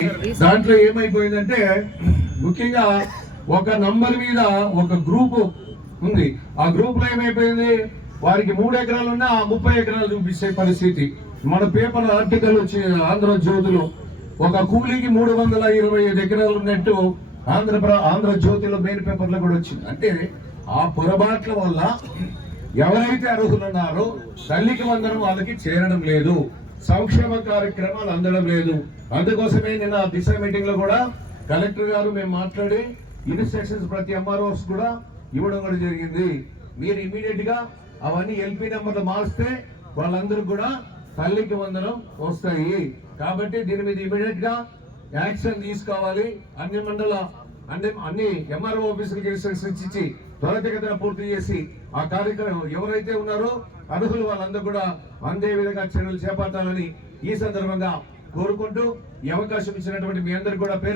దాంట్లో ఏమైపోయిందంటే ముఖ్యంగా ఒక నంబర్ మీద ఒక గ్రూప్ ఉంది. ఆ గ్రూప్ లో ఏమైపోయింది, వారికి 3 ఎకరాలు ఉన్నా 30 ఎకరాలు చూపించే పరిస్థితి. మన పేపర్ ఆర్టికల్ వచ్చి ఆంధ్రజ్యోతిలో ఒక కూలీకి 325 ఎకరాలు ఉన్నట్టు ఆంధ్రజ్యోతిలో మెయిన్ పేపర్లో కూడా వచ్చింది. అంటే ఆ పొరపాట్ల వల్ల ఎవరైతే అర్హులు ఉన్నారో తల్లికి వందనం వాళ్ళకి చేరడం లేదు, సంక్షేమ కార్యక్రమాలు అందడం లేదు. అందుకోసమే నిన్న దిశ మీటింగ్ లో కూడా కలెక్టర్ గారు మేము మాట్లాడి ఇన్స్ట్రక్షన్స్ ప్రతి ఎంఆర్ఓస్ కూడా ఇవ్వడం కూడా జరిగింది. మీరు ఇమీడియట్ గా అవన్నీ ఎల్పీ నెంబర్లు మారిస్తే వాళ్ళందరూ కూడా తల్లికి వందనం వస్తాయి. కాబట్టి దీని మీద ఇమీడియట్ గా యాక్షన్ తీసుకోవాలి. అన్ని ఎంఆర్ఓ ఆఫీసులకు ఇన్స్ట్రక్షన్స్ ఇచ్చి త్వరితగతిన పూర్తి చేసి ఆ కార్యక్రమం ఎవరైతే ఉన్నారో అర్హులు వాళ్ళందరూ కూడా అందే విధంగా చర్యలు చేపట్టాలని ఈ సందర్భంగా కోరుకుంటూ ఈ అవకాశం ఇచ్చినటువంటి మీ అందరికీ కూడా పేరు